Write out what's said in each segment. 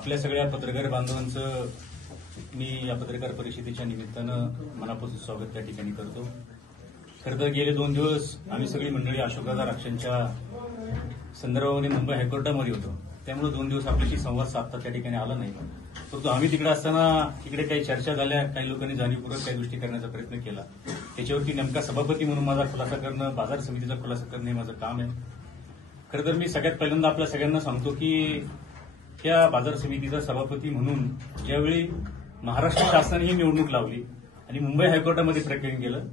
आपल्या सगळ्या पत्रकार बांधवांचं मी या पत्रकार परिषदेच्या निमित्तानं मनापासून स्वागत त्या ठिकाणी करतो. खरं तर गेले 2 दिवस आम्ही सगळी मंडळी अशोकदादा राक्षांच्या संदर्भामध्ये मुंबई हायकोर्टामध्ये होतो. त्यामुळे 2 दिवस आपल्याशी संवाद साधता त्या ठिकाणी आला नाही. परंतु आम्ही तिकडे असताना तिकडे काही चर्चा झाल्या, काही लोकांनी जाणीवपूर्वक काही गोष्टी करण्याचा प्रयत्न केला. त्याच्यावरती नेमका सभापती म्हणून माझा खुलासा करणं, बाजार समितीचा खुलासा करणं हे माझं काम आहे. खरं तर मी सगळ्यात पहिल्यांदा आपल्या सगळ्यांना सांगतो की त्या बाजार समितीचा सभापती म्हणून ज्यावेळी महाराष्ट्र शासनाने ही निवडणूक लावली आणि मुंबई हायकोर्टामध्ये प्रकरण गेलं,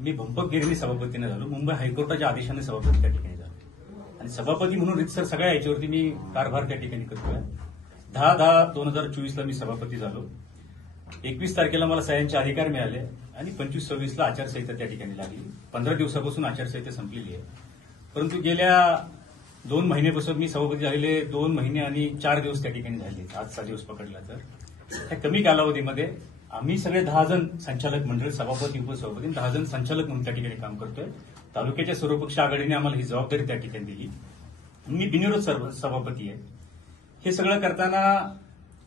मी भंपकगिरीने सभापतीने झालो. मुंबई हायकोर्टाच्या आदेशाने सभापती त्या ठिकाणी झालो आणि सभापती म्हणून रितसर सगळ्या याच्यावरती मी कारभार त्या ठिकाणी करतोय. 10/10/2024 मी सभापती झालो. 21 तारखेला मला सह्यांचे अधिकार मिळाले आणि 25-26 आचारसंहिता त्या ठिकाणी लागली. 15 दिवसापासून आचारसंहिता संपलेली आहे. परंतु गेल्या 2 महिन्यापासून मी सभापती झालेले 2 महिने आणि 4 दिवस त्या ठिकाणी झाले. आजचा दिवस पकडला तर त्या कमी कालावधीमध्ये आम्ही सगळे 10 जण संचालक मंडळ, सभापती, उपसभापती 10 जण संचालक म्हणून त्या ठिकाणी काम करतोय. तालुक्याच्या सर्वपक्ष आघाडीने आम्हाला ही जबाबदारी त्या ठिकाणी दिली. मी बिनविरोध सभापती आहे. हे सगळं करताना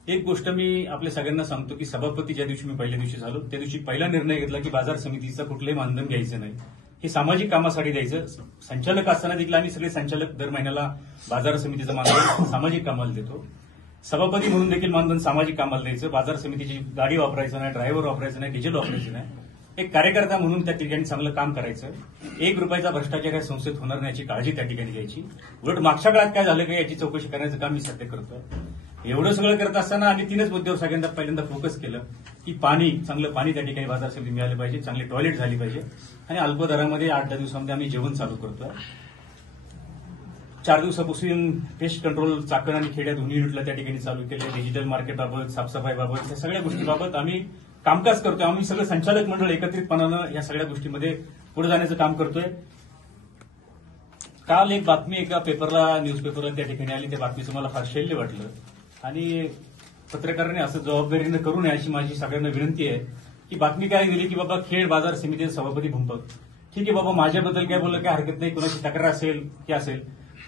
एक गोष्ट मी आपल्या सगळ्यांना सांगतो की सभापती ज्या दिवशी मी पहिल्या दिवशी झालो त्या दिवशी पहिला निर्णय घेतला की बाजार समितीचं कुठलंही मानधन घ्यायचं नाही, हे सामाजिक कामासाठी द्यायचं. संचालक असताना देखील आम्ही सगळे संचालक दर महिन्याला बाजार समितीचं मानधन सामाजिक कामाला देतो. सभापती म्हणून देखील मानधन सामाजिक कामाला द्यायचं. बाजार समितीची गाडी वापरायचं नाही, ड्रायव्हर वापरायचं नाही, डिझेल वापरायचं नाही. एक कार्यकर्ता म्हणून त्या ठिकाणी चांगलं काम करायचं. 1 रुपयाचा भ्रष्टाचार या संस्थेत होणार नाही याची काळजी त्या ठिकाणी घ्यायची. उलट मागच्या काळात काय झालं का याची चौकशी करण्याचं काम मी सध्या करतोय. एवढं सगळं करत असताना आम्ही 3च मुद्द्यावर सगळ्यांदा पहिल्यांदा फोकस केलं की चांगलं पाणी त्या ठिकाणी बाजार समिती मिळालं पाहिजे, चांगली टॉयलेट झाली पाहिजे आणि अल्प दरामध्ये 8-10 दिवसांमध्ये आम्ही जेवण चालू करतोय. 4 दिवसापासून पेस्ट कंट्रोल चाकण आणि खेड्या दोन्ही युनिटला त्या ठिकाणी चालू केले. डिजिटल मार्केटबाबत, साफसफाईबाबत या सगळ्या गोष्टीबाबत आम्ही कामकाज करतोय. आम्ही सगळं संचालक मंडळ एकत्रितपणानं या सगळ्या गोष्टीमध्ये पुढे जाण्याचं काम करतोय. काल एक बातमी एका न्यूजपेपरला त्या ठिकाणी आली. त्या बातमीचं मला फार शैल्य वाटलं आणि पत्रकारांनी असं जबाबदारीनं करू नये अशी माझी सगळ्यांना विनंती आहे. की बातमी काय दिली की बाबा खेड बाजार समितीचे सभापती भंपक. ठीक आहे बाबा, माझ्याबद्दल काय बोललं काय हरकत नाही, कोणाची तक्रार असेल की असेल.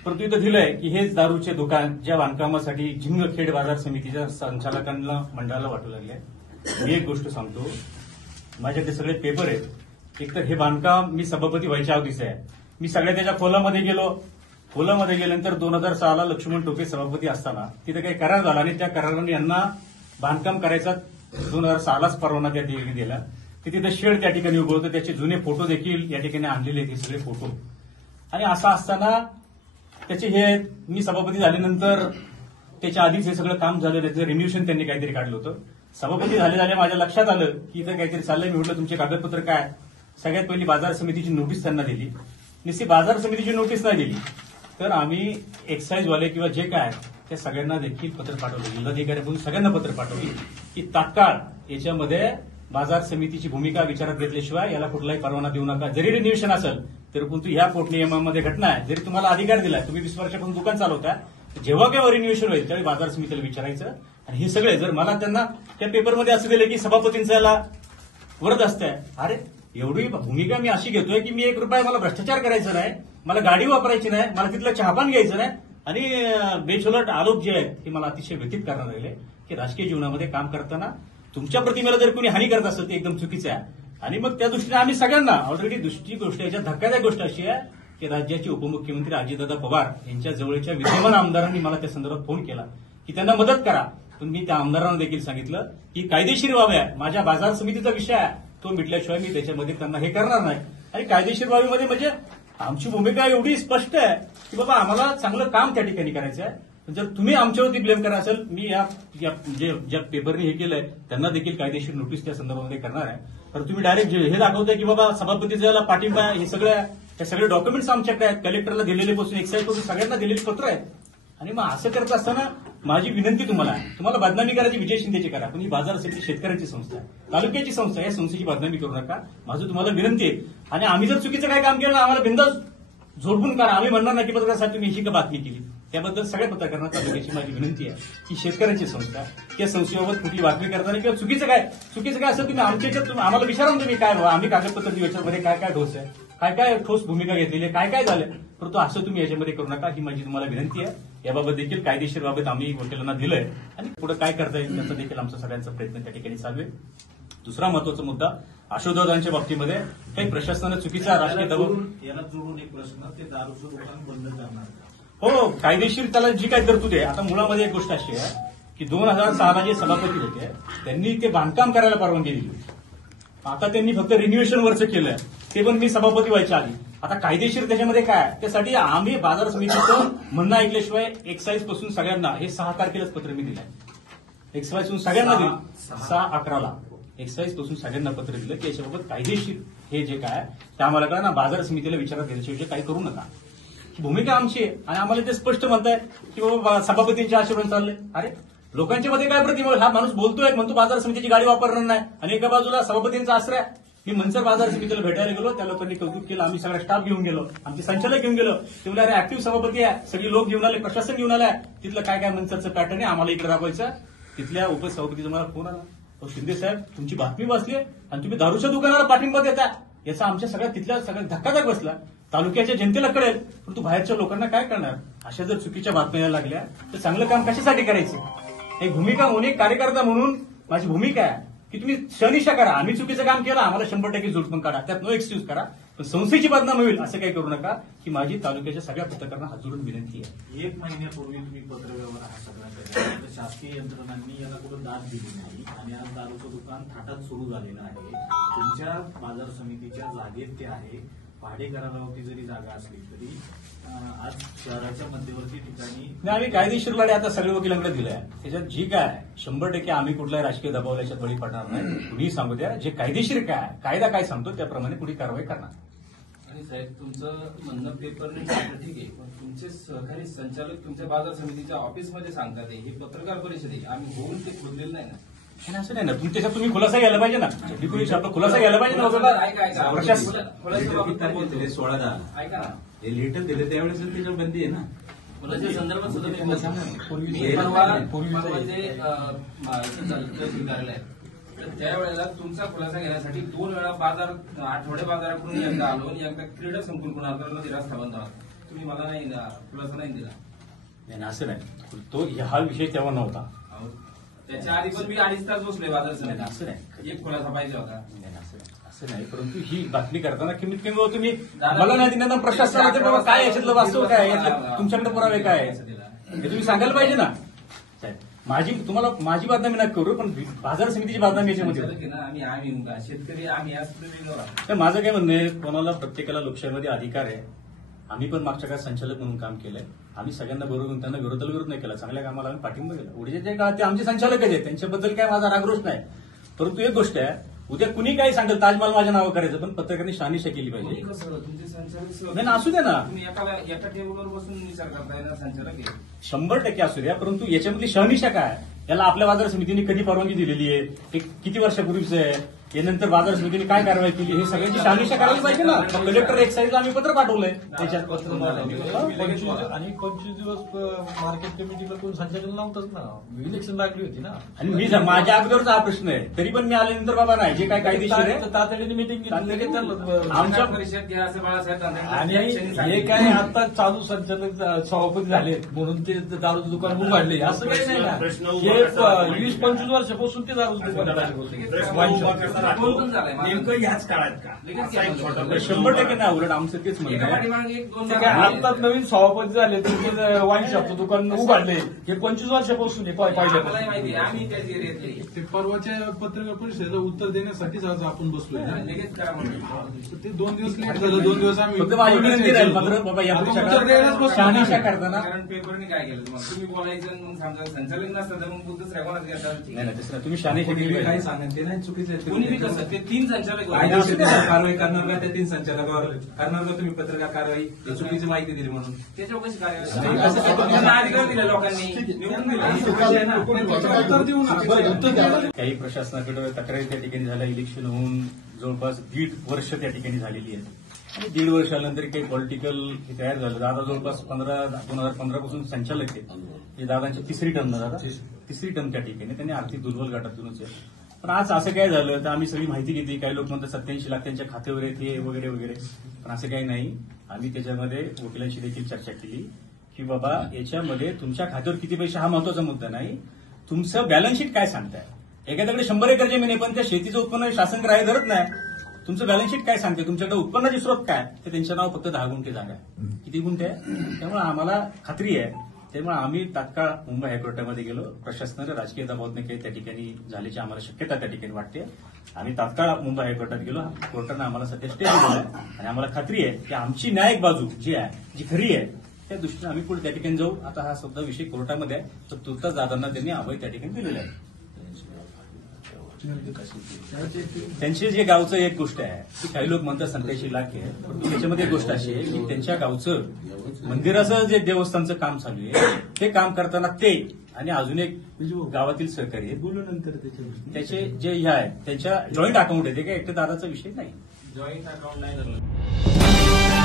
परंतु इथं दिलंय की हेच दारूचे दुकान ज्या बांधकामासाठी झिंगखेड बाजार समितीच्या संचालकांना मंडळाला वाटू लागले. मी एक गोष्ट सांगतो, माझ्याकडे सगळे पेपर आहेत. एकतर हे बांधकाम मी सभापती व्हायच्या अगोदीच आहे. मी सगळ्या त्याच्या खोलामध्ये गेलो. खोलामध्ये गेल्यानंतर 2006ला लक्ष्मण टोपे सभापती असताना तिथे काही करार झाला आणि त्या कराराने यांना बांधकाम करायचा 2006लाच परवाना त्या ठिकाणी दिला. तिथं शेड त्या ठिकाणी उभं होतं. त्याचे जुने फोटो देखील या ठिकाणी आणलेले आहेत, हे सगळे फोटो. आणि असं असताना त्याचे मी सभापती झाल्यानंतर त्याच्या आधीच हे सगळं काम झालं. त्याचं रिन्युएशन त्यांनी काहीतरी काढलं होतं. सभापती झाल्या माझ्या लक्षात आलं की इथं काहीतरी चाललंय. मी म्हटलं तुमचे कागदपत्र काय? सगळ्यात पहिली बाजार समितीची नोटीस त्यांना दिली. नुसती बाजार समितीची नोटीस नाही दिली तर आम्ही एक्साईजवाले किंवा जे काय त्या सगळ्यांना देखील पत्र पाठवलं. जिल्हाधिकाऱ्यांकडून सगळ्यांना पत्र पाठवली की तात्काळ याच्यामध्ये बाजार समितीची भूमिका विचारात घेतल्याशिवाय याला कुठलाही परवाना देऊ नका. जरी रिन्युएशन असेल तर परंतु या पोटनियमामध्ये घटना आहे. जरी तुम्हाला अधिकार दिलाय, तुम्ही 20 वर्षापासून दुकान चालवताय, जेव्हा केव्हा रिन्युएशन होईल त्यावेळी बाजार समितीला विचारायचं. आणि हे सगळे जर मला त्यांना त्या पेपरमध्ये असं दिलं की सभापतींचा याला वरद असतंय, अरे एवढी भूमिका मी अशी घेतोय की मी 1 रुपया मला भ्रष्टाचार करायचा नाही, मला गाडी वापरायची नाही, मला तिथलं चहापान घ्यायचं नाही आणि बेछोलट आरोप जे आहेत हे मला अतिशय व्यथित करणार राहिले की राजकीय जीवनामध्ये काम करताना तुमच्या प्रतिमेला जर कोणी हानी करत असेल ते एकदम चुकीचं आहे. आणि मग त्या दृष्टीने आम्ही सगळ्यांना ऑलरेडी दुसरी गोष्ट याच्यात धक्कादायक गोष्ट अशी आहे की राज्याचे उपमुख्यमंत्री अजितदादा पवार यांच्या जवळच्या विद्यमान आमदारांनी मला त्या संदर्भात फोन केला की त्यांना मदत करा. पण मी त्या आमदारांना देखील सांगितलं की कायदेशीर व्हाव्या, माझ्या बाजार समितीचा विषय आहे, तो मिटल्याशिवाय मी त्याच्यामध्ये त्यांना हे करणार नाही. आणि कायदेशीर व्हावीमध्ये म्हणजे आमची भूमिका एवढी स्पष्ट आहे की बाबा आम्हाला चांगलं काम त्या ठिकाणी करायचं आहे. जर तुम्ही आमच्यावरती ब्लेम करा असेल, मी ज्या पेपरने हे केलंय त्यांना देखील कायदेशीर नोटीस त्या संदर्भामध्ये करणार आहे. तर तुम्ही डायरेक्ट हे दाखवताय की बाबा सभापतीचा पाठिंबा, हे सगळे डॉक्युमेंट्स आमच्याकडे आहेत, कलेक्टरला दिलेले पासून एक्साईज पासून सगळ्यांना दिलेली पत्र आहेत. आणि मग असं करत असताना माझी विनंती तुम्हाला बदनामी करायची विजय शिंदेची करा, पण ही बाजार समिती शेतकऱ्यांची संस्था आहे, तालुक्याची संस्था आहे. या संस्थेची बदनामी करू नका, माझं तुम्हाला विनंती आहे. आणि आम्ही जर चुकीचं काही काम केलं आम्हाला बिंदास झोडपून करा. आम्ही म्हणणार नाही की पत्रकार साहेब तुम्ही ही का बातमी केली. त्याबद्दल सगळ्या पत्रकारांना तालुक्याची माझी विनंती आहे की शेतकऱ्यांची संस्था त्या संस्थेबाबत कुठली बातमी करताना किंवा चुकीचं काय असं तुम्ही आमच्या याच्यात आम्हाला विचारा ना तुम्ही काय व्हा आम्ही कागदपत्र देऊ याच्यामध्ये काय काय ठोस आहे काय ठोस भूमिका घेतलेली आहे काय झालं परंतु असं तुम्ही याच्यामध्ये करू नका ही माझी तुम्हाला विनंती आहे. याबाबत देखील कायदेशीर बाबत आम्ही वकिलांना दिलंय आणि पुढे काय करता येईल याचा देखील आमचा सगळ्यांचा प्रयत्न त्या ठिकाणी चालू आहे. दुसरा महत्वाचा मुद्दा अशोधवादांच्या बाबतीमध्ये काही प्रशासनानं चुकीचा राजकीय दबाव याला जोडून एक प्रश्न ते दारूचं दुकान बंद करणार. हो कायदेशीर त्याला जी काही तरतूद आहे आता मुळामध्ये एक गोष्ट अशी आहे की 2006ला जे सभापती होते त्यांनी ते बांधकाम करायला परवानगी दिली. आता त्यांनी फक्त रिन्युएशनवरचं केलंय ते पण मी सभापती व्हायच्या आधी. आता कायदेशीर त्याच्यामध्ये काय त्यासाठी आम्ही बाजार समितीचं म्हणणं ऐकल्याशिवाय एक्साईज पासून सगळ्यांना हे 6 तारखेलाच पत्र मी दिलंय. एक्साईज पासून सगळ्यांना दिलं 6/11ला एक्साईज पासून सगळ्यांना पत्र दिलं की याच्याबाबत कायदेशीर हे जे काय ते आम्हाला कळा ना बाजार समितीला विचारात घ्यायच्याविषयी काही करू नका. भूमिका आमची आहे आणि आम्हाला ते स्पष्ट म्हणताय की बाबा सभापतींच्या आशीर्वाद चाललंय. अरे लोकांच्या मध्ये काय प्रतिमा हा माणूस बोलतोय म्हणतो बाजार समितीची गाडी वापरणार नाही आणि एका बाजूला सभापतींचा आश्रय. मी मनसर बाजार समितीला भेटायला गेलो त्या लोकांनी कौतुक केलं आम्ही सगळा स्टाफ घेऊन गेलो आमचे संचालक घेऊन गेलो ते बोलले अरे ऍक्टिव्ह सभापती आहे सगळी लोक घेऊन आले प्रशासन घेऊन आलाय तिथलं काय मनसरचं पॅटर्न आहे आम्हाला इकडे दाखवायचं. तिथल्या उपसभापतीचा मला फोन आला शिंदे साहेब तुमची बातमी वाचली आणि तुम्ही दारूच्या दुकानाला पाठिंबा देता याचा आमच्या तिथल्या सगळ्या धक्कादायक बसला. तालुक्याच्या जनतेला कळेल परंतु बाहेरच्या लोकांना काय करणार. अशा जर चुकीच्या बातम्या यायला लागल्या तर चांगलं काम कशासाठी करायचं. एक भूमिका म्हणून एक कार्यकर्ता म्हणून माझी भूमिका आहे की तुम्ही शनिशा करा आम्ही चुकीचं काम केलं आम्हाला 100% जोड पण काढा त्यात नो एक्सक्यूज करा पण संस्थेची बदनाम होईल असं काही करू नका ही माझी तालुक्याच्या सगळ्या पत्रकारांना हात जोडून विनंती आहे. 1 महिन्यापूर्वी तुम्ही पत्रव्यवहार हा सगळा केला तर शासकीय यंत्रणांनी याला कुठं दाद दिली नाही आणि आज दारूचं दुकान थाटात सुरू झालेलं आहे. तुमच्या बाजार समितीच्या जागेत ते आहे भाडे करारावरती जरी जागा असली तरी आज शहराच्या मध्यवर्ती ठिकाणी आम्ही कायदेशीर लढे आता सगळे वकिलांकडे दिलाय त्याच्यात जी काय 100% आम्ही कुठलाही राजकीय दबाव याच्यात बळी पडणार नाही. कुणीही सांगू द्या जे कायदेशीर काय कायदा काय सांगतो त्याप्रमाणे पुढे कारवाई करणार. आणि साहेब तुमचं म्हणणं पेपरने ठीक आहे पण तुमचे सहकारी संचालक तुमच्या बाजार समितीच्या ऑफिसमध्ये सांगतात हे पत्रकार परिषदे आम्ही होऊन ते खोदलेलं नाही ना. असं नाही ना त्याच्यात तुम्ही खुलासा घ्यायला पाहिजे ना पोलीस आपला खुलासा घ्यायला पाहिजे ना. प्रशासन 16 ऐका ना हे लेटर दिले त्यावेळेस त्याच्यावर बंदी आहे ना. मुलाच्या संदर्भात सुद्धा मी पूर्वी जे तहसील कार्यालय आहे तर त्यावेळेला तुमचा खुलासा घेण्यासाठी 2 वेळा आठवडे बाजाराकडून एकदा आलो आणि एकदा क्रीडा संकुल पुन्हा रस्ता बंद होता. तुम्ही मला नाही खुलासा नाही दिला. नाही असं नाही तो हा विषय तेव्हा नव्हता. त्याच्या आधी पण मी 2.5 तास बसले बाजार असं समितीत नाही एक खुलासा पाहिजे होता. असं नाही परंतु ही बातमी करताना कमीत कमी तुम्ही मला नाही दिलं प्रशासनामध्ये बाबा काय याच्यातलं वास्तव काय तुमच्याकडे पुरावे काय हे तुम्ही सांगायला पाहिजे ना. माझी बदनामी नका करू पण बाजार समितीची बदनामी याच्यामध्ये आम्ही शेतकरी आम्ही तर माझं काय म्हणणं आहे कोणाला प्रत्येकाला लोकशाहीमध्ये अधिकार आहे. आम्ही पण मागच्या काळात संचालक म्हणून काम केलंय आम्ही सगळ्यांना बरोबर त्यांना विरोधाला विरोध नाही केला चांगल्या कामाला आम्ही पाठिंबा दिला. उद्याच्या काळात ते आमचे संचालकच आहेत त्यांच्याबद्दल काय माझा रागरोष नाही परंतु एक गोष्ट आहे उद्या कुणी काही सांगेल ताजमहाल माझ्या नावं करायचं पण पत्रकारांनी शहानिशा केली पाहिजे. तुमचे संचालक नाही असू दे ना तुम्ही एका टेबलवर बसून विचार करताय ना संचालक 100% असू द्या परंतु याच्यामधली शहानिशा काय याला आपल्या बाजार समितीने कधी परवानगी दिलेली आहे हे किती वर्षापूर्वीचं आहे यानंतर बाजार समितीने काय कारवाई केली हे सगळ्यांची शहानिशा करायला पाहिजे ना. कलेक्टर एक्साईजला आम्ही पत्र पाठवलंय त्याच्यात आणि 25 दिवस मार्केट कमिटीला कोण संचालन नव्हतंच ना इलेक्शन लागली होती ना. आणि मी माझ्या अगोदरचा हा प्रश्न आहे तरी पण मी आल्यानंतर बाबा नाही जे काय कायदेशीर आहे तातडीने मिटिंग आमच्या परिषद घ्या असं बाळासाहेब आणि हे काय आता चालू संचालक सभापती झाले म्हणून ते दारूचं दुकान उघडले असं काही नाही ना. हे 20-25 वर्षापासून ते दारूचं दुकान नेमकं ह्याच काळात का 100% नाही उलट आमचं तेच म्हणणं आहे. आता नवीन सभापती झाले तुमचे वाईन शॉपचं दुकान उघडले हे 25 वर्षापासून माहिती आम्ही त्या ते परवाच्या पत्रकार परिषदेचं उत्तर देण्यासाठीच आज आपण बसलोय ना. लगेच करा म्हणून ते 2 दिवस लेट झालं 2 दिवस आम्ही फक्त माझी विनंती राहील मात्र बाबा या शहानिशा करताना कारण पेपरने काय केलं तुम्हाला तुम्ही बोलायचं मग समजा संचालक नसतं तर मग बुद्धच रेकॉर्डात नाही घेतात. नाही तसं नाही. तुम्ही शहानिशा केली काय पाहिजे. सांगत ते नाही चुकीचं आहे. कोणी बी कसं ते 3 संचालक होते. कायदेशीर कारवाई करणार का त्या 3 संचालकावर करणार का तुम्ही पत्रकार कारवाई ही चुकीची माहिती दिली म्हणून त्याच्यावर कशी कार्यवाही त्यांना अधिकार दिला लोकांनी निवडून दिला. उत्तर देऊ नका. काही प्रशासनाकडे तक्रारी त्या ठिकाणी झाल्या इलेक्शन होऊन जवळपास 1.5 वर्ष त्या ठिकाणी झालेली आहे. आणि 1.5 वर्षानंतर काही पॉलिटिकल हे तयार झालं. दादा जवळपास 2015 पासून संचालक आहे. हे दादांची तिसरी टर्म ना दादा, तिसरी टर्म त्या ठिकाणी त्यांनी आर्थिक दुर्बल गटातूनच आहे. पण आज असं काय झालं तर आम्ही सगळी माहिती घेतली. काही लोक म्हणतात 87 लाख त्यांच्या खात्यावर येते वगैरे वगैरे, पण असं काही नाही. आम्ही त्याच्यामध्ये वकिलांशी देखील चर्चा केली की बाबा याच्यामध्ये तुमच्या खात्यावर किती पैसे हा महत्वाचा मुद्दा नाही, तुमचं बॅलन्स शीट काय सांगताय. एखाद्याकडे 100 एकर जमीन आहे पण त्या शेतीचं उत्पन्न शासन ग्राह्य धरत नाही. तुमचं बॅलन्स शीट काय सांगते, तुमच्याकडे उत्पन्नाचे स्रोत काय, तर त्यांच्या नाव फक्त 10 गुंठे जागा आहे. किती गुंठे आहे, त्यामुळे आम्हाला खात्री आहे. त्यामुळे आम्ही तात्काळ मुंबई हायकोर्टामध्ये गेलो. प्रशासनाने राजकीय दबावाने काही त्या ठिकाणी झाल्याची आम्हाला शक्यता त्या ठिकाणी वाटते. आम्ही तात्काळ मुंबई हायकोर्टात गेलो. कोर्टानं आम्हाला सध्या स्टे दिलेला आहे आणि आम्हाला खात्री आहे की आमची न्यायिक बाजू जी आहे, जी खरी आहे, त्या दृष्टीने आम्ही पुढे त्या ठिकाणी जाऊ. आता हा सुद्धा विषय कोर्टामध्ये आहे, तर तुर्तास दादांना त्यांनी अभय त्या ठिकाणी दिलेला आहे. त्यांचे जे गावचं एक गोष्ट आहे की काही लोक म्हणतात 87 लाख आहे, पण त्याच्यामध्ये एक गोष्ट अशी आहे की त्यांच्या गावचं मंदिराचं जे देवस्थानचं काम चालू आहे ते काम करताना ते आणि अजून एक गावातील सहकारी आहेत. बोलू नंतर त्याचे जे हे आहे त्यांच्या जॉईंट अकाउंट आहे, ते काही एकट्या दादाचा विषय नाही. जॉईंट अकाउंट नाही झालं.